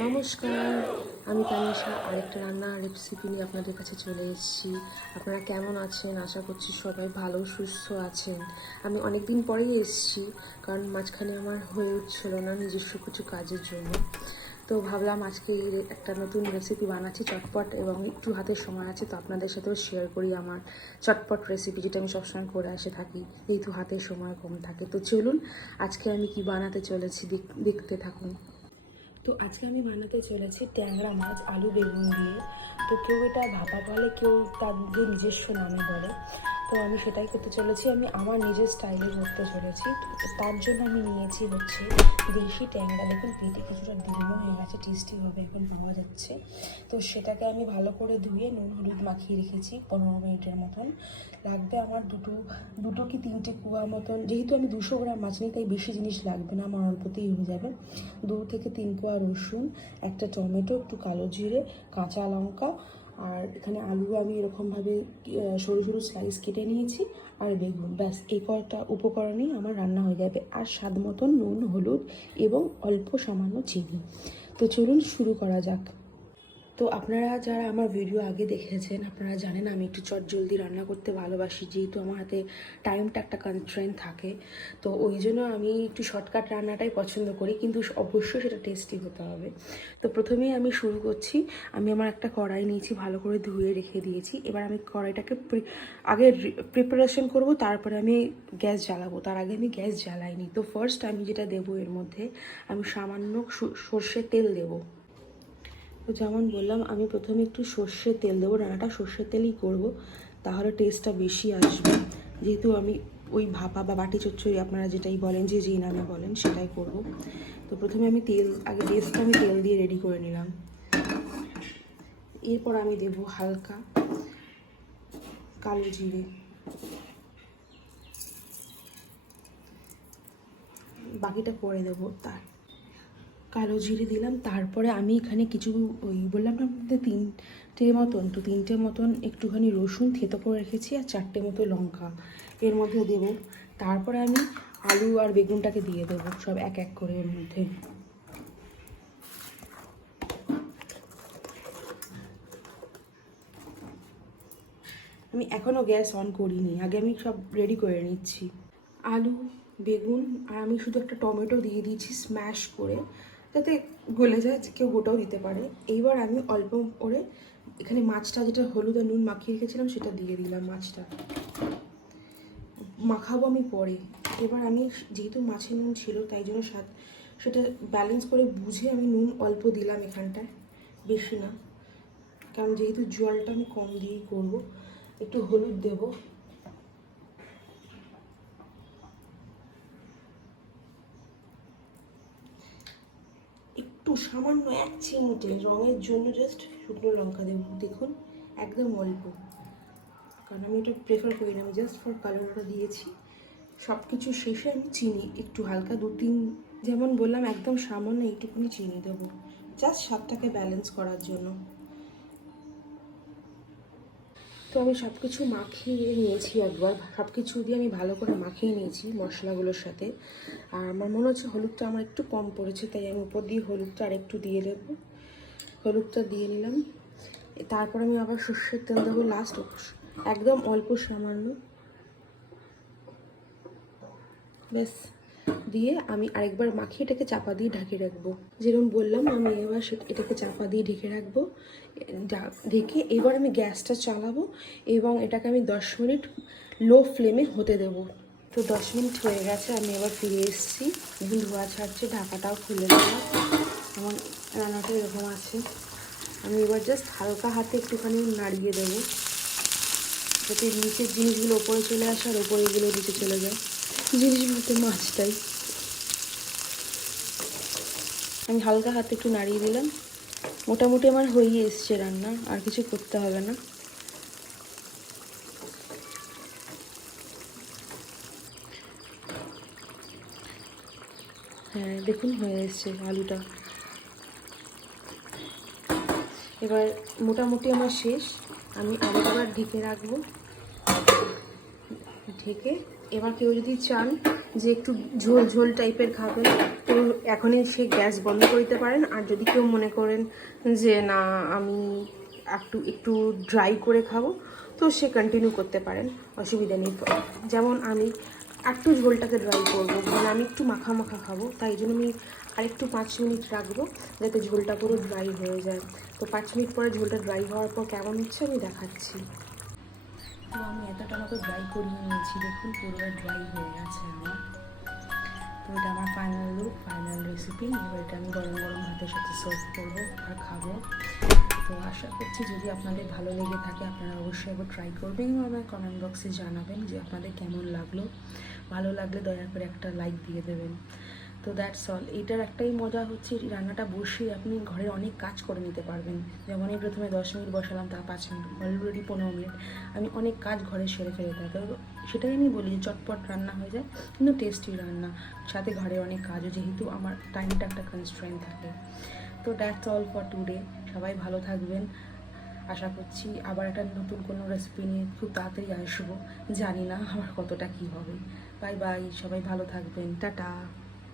নমস্কার, আমি তানিশা আরেকটা রান্নার রেসিপি নিয়ে আপনাদের কাছে চলে এসেছি। আপনারা কেমন আছেন? আশা করছি সবাই ভালো সুস্থ আছেন। আমি অনেক দিন পরেই এসেছি, কারণ মাঝখানে আমার হয়ে উঠছিল না নিজস্ব কিছু কাজের জন্য। তো ভাবলাম আজকে একটা নতুন রেসিপি বানাচ্ছি চটপট, এবং একটু হাতের সময় আছে তো আপনাদের সাথেও শেয়ার করি আমার চটপট রেসিপি, যেটা আমি সবসময় করে আসে থাকি, যেহেতু হাতের সময় কম থাকে। তো চলুন আজকে আমি কি বানাতে চলেছি দেখতে থাকুন। তো আজকে আমি বানাতে চলেছি ট্যাংরা মাছ আলু বেগুন দিয়ে। তো কেউ এটা ভাপা বলে, কেউ তাদের নিজস্ব নামে বলে। তো আমি সেটাই করতে চলেছি, আমি আমার নিজের স্টাইলে করতে চলেছি। তো তার জন্য আমি নিয়েছি হচ্ছে দেশি ট্যাংরা। দেখুন পেটে কিছুটা দীর্ঘ হয়ে গেছে, টেস্টিভাবে এখন পাওয়া যাচ্ছে। তো সেটাকে আমি ভালো করে ধুয়ে নুন হলুদ মাখিয়ে রেখেছি 15 মিনিটের মতন। লাগবে আমার দুটো কি তিনটে কুয়া মতন, যেহেতু আমি 200 গ্রাম মাছ নিই তাই বেশি জিনিস লাগবে না, আমার অল্পতেই হয়ে যাবে। 2 থেকে 3 কোয়া রসুন, একটা টমেটো, একটু কালো জিরে, কাঁচা লঙ্কা, আর এখানে আলু আমি এরকমভাবে সরু সরু স্লাইস কেটে নিয়েছি, আর বেগুন। ব্যাস এই কয়টা উপকরণেই আমার রান্না হয়ে যাবে, আর স্বাদ মতন নুন হলুদ এবং অল্প সামান্য চিনি। তো চলুন শুরু করা যাক। তো আপনারা যারা আমার ভিডিও আগে দেখেছেন আপনারা জানেন আমি একটু চটজলদি রান্না করতে ভালোবাসি, যেহেতু আমার হাতে টাইমটা একটা কনস্ট্রেন্ট থাকে। তো ওই জন্য আমি একটু শর্টকাট রান্নাটাই পছন্দ করি, কিন্তু অবশ্যই সেটা টেস্টি হতে হবে। তো প্রথমেই আমি শুরু করছি। আমি আমার একটা কড়াই নিয়েছি, ভালো করে ধুয়ে রেখে দিয়েছি। এবার আমি কড়াইটাকে আগে প্রিপারেশন করব, তারপরে আমি গ্যাস জ্বালাবো। তার আগে আমি গ্যাস জ্বালাইনি। তো ফার্স্ট আমি যেটা দেবো এর মধ্যে, আমি সামান্য সর্ষের তেল দেবো। তো যেমন বললাম, আমি প্রথমে একটু সর্ষের তেল দেবো। রান্নাটা সর্ষের তেলই করব, তাহলে টেস্টটা বেশি আসবে। যেহেতু আমি ওই ভাপা বা বাটি চচ্চড়ি আপনারা যেটাই বলেন, যে যেই নামে বলেন সেটাই করব। তো প্রথমে আমি আগে বেসটা আমি তেল দিয়ে রেডি করে নিলাম। এরপর আমি দেব হালকা কালো জিরে, বাকিটা পরে দেবো। কালো জিরে দিলাম। তারপরে আমি এখানে কিছু ওই বললাম না আপনাদের তিনটে মতন একটুখানি রসুন থেতো করে রেখেছি, আর 4টে মতো লঙ্কা এর মধ্যে দেবো। তারপরে আমি আলু আর বেগুনটাকে দিয়ে দেবো সব এক এক করে এর মধ্যে। আমি এখনও গ্যাস অন করিনি, আগে আমি সব রেডি করে নিচ্ছি। আলু বেগুন আর আমি শুধু একটা টমেটো দিয়ে দিয়েছি স্ম্যাশ করে, যাতে গলে যায়। কেউ গোটাও দিতে পারে। এইবার আমি অল্প করে এখানে মাছটা, যেটা হলুদ আর নুন মাখিয়ে রেখেছিলাম, সেটা দিয়ে দিলাম। মাছটা মাখাবো আমি পরে। এবার আমি যেহেতু মাছে নুন ছিল তাই জন্য সেটা ব্যালেন্স করে বুঝে আমি নুন অল্প দিলাম এখানটায়, বেশি না, কারণ যেহেতু জলটা আমি কম দিয়েই করবো। একটু হলুদ দেবো, একটু সামান্য 1 চিমটে রঙের জন্য জাস্ট শুকনো লঙ্কা দেবো। দেখুন একদম অল্প, কারণ আমি এটা প্রেফার করি না, আমি জাস্ট ফর কালারটা দিয়েছি। সব কিছু শেষে আমি চিনি একটু হালকা 2-3, যেমন বললাম একদম সামান্য এইটুকুনি চিনি দেবো, জাস্ট স্বাদটাকে ব্যালেন্স করার জন্য। তো আমি সব কিছু মাখিয়ে নিয়েছি, একবার সব কিছু দিয়ে আমি ভালো করে মাখিয়ে নিয়েছি মশলাগুলোর সাথে। আর আমার মনে হচ্ছে হলুদটা আমার একটু কম পড়েছে, তাই আমি উপর দিয়ে হলুদটা আর একটু দিয়ে দেবো। হলুদটা দিয়ে নিলাম। তারপর আমি আবার সর্ষের তেল দেবো লাস্ট, একদম অল্প সামান্য, ব্যাস। দিয়ে আমি আরেকবার মাখিয়ে এটাকে চাপা দিয়ে ঢেকে রাখবো। যেরকম বললাম আমি এবার এটাকে চাপা দিয়ে ঢেকে রাখবো। ঢেকে এবার আমি গ্যাসটা চালাবো এবং এটাকে আমি 10 মিনিট লো ফ্লেমে হতে দেবো। তো 10 মিনিট হয়ে গেছে, আমি এবার ফিরে এসেছি। এখন ধোয়া ছাড়ছে, ঢাকাটাও খুলে দিলাম। আমার রান্নাটা এরকম আছে। আমি এবার জাস্ট হালকা হাতে একটুখানি নাড়িয়ে দেবো, যাতে নিচের জিনিসগুলো ওপরে চলে আসে আর ওপরে এগুলো নিচে চলে যায়। জিনিস বলতে মাছটাই। আমি হালকা হাতে একটু নাড়িয়ে দিলাম। মোটামুটি আমার হয়ে এসছে রান্না, আর কিছু করতে হবে না। হ্যাঁ দেখুন হয়ে এসছে আলুটা। এবার মোটামুটি আমার শেষ। আমি আরেকবার ঢেকে রাখবো। ঢেকে এবার কেউ যদি চান যে একটু ঝোল ঝোল টাইপের খাবেন, তো তো এখনই সে গ্যাস বন্ধ করে দিতে পারেন। আর যদি কেউ মনে করেন যে না আমি একটু ড্রাই করে খাবো, তো সে কন্টিনিউ করতে পারেন, অসুবিধা নেই। যেমন আমি একটু ঝোলটাকে ড্রাই করবো, মানে আমি একটু মাখা মাখা খাবো, তাই জন্য আমি আরেকটু 5 মিনিট রাখবো যাতে ঝোলটা পুরো ড্রাই হয়ে যায়। তো 5 মিনিট পরে ঝোলটা ড্রাই হওয়ার পর কেমন হচ্ছে আমি দেখাচ্ছি। তো আমি এতটা মতো ড্রাই করিয়ে নিয়েছি, দেখুন পুরোটা ড্রাই হয়ে গেছে আমার। তো এটা আমার ফাইনাল লুক, ফাইনাল রেসিপি। এবার এটা আমি গরম গরম ভাতের সাথে সার্ভ করবো আর খাবো। তো আশা করছি যদি আপনাদের ভালো লেগে থাকে আপনারা অবশ্যই একবার ট্রাই করবেন এবং আমার কমেন্ট বক্সে জানাবেন যে আপনাদের কেমন লাগলো। ভালো লাগলে দয়া করে একটা লাইক দিয়ে দেবেন। তো দ্যাটস অল। এটার একটাই মজা হচ্ছে রান্নাটা বসিয়ে আপনি ঘরের অনেক কাজ করে নিতে পারবেন। যেমন এই প্রথমে 10 মিনিট বসালাম, তার 5 মিনিট, অলরেডি 15 মিনিট আমি অনেক কাজ ঘরে সেরে ফেলে থাকি। তো সেটাই আমি বলি যে চটপট রান্না হয়ে যায় কিন্তু টেস্টি রান্না, সাথে ঘরে অনেক কাজও, যেহেতু আমার টাইমটা একটা কনস্ট্রেন্ট থাকে। তো দ্যাটস অল ফর টুডে। সবাই ভালো থাকবেন। আশা করছি আবার একটা নতুন কোনো রেসিপি নিয়ে খুব তাড়াতাড়ি আসবো। জানি না আমার কতটা কী হবে। বাই বাই, সবাই ভালো থাকবেন, টাটা।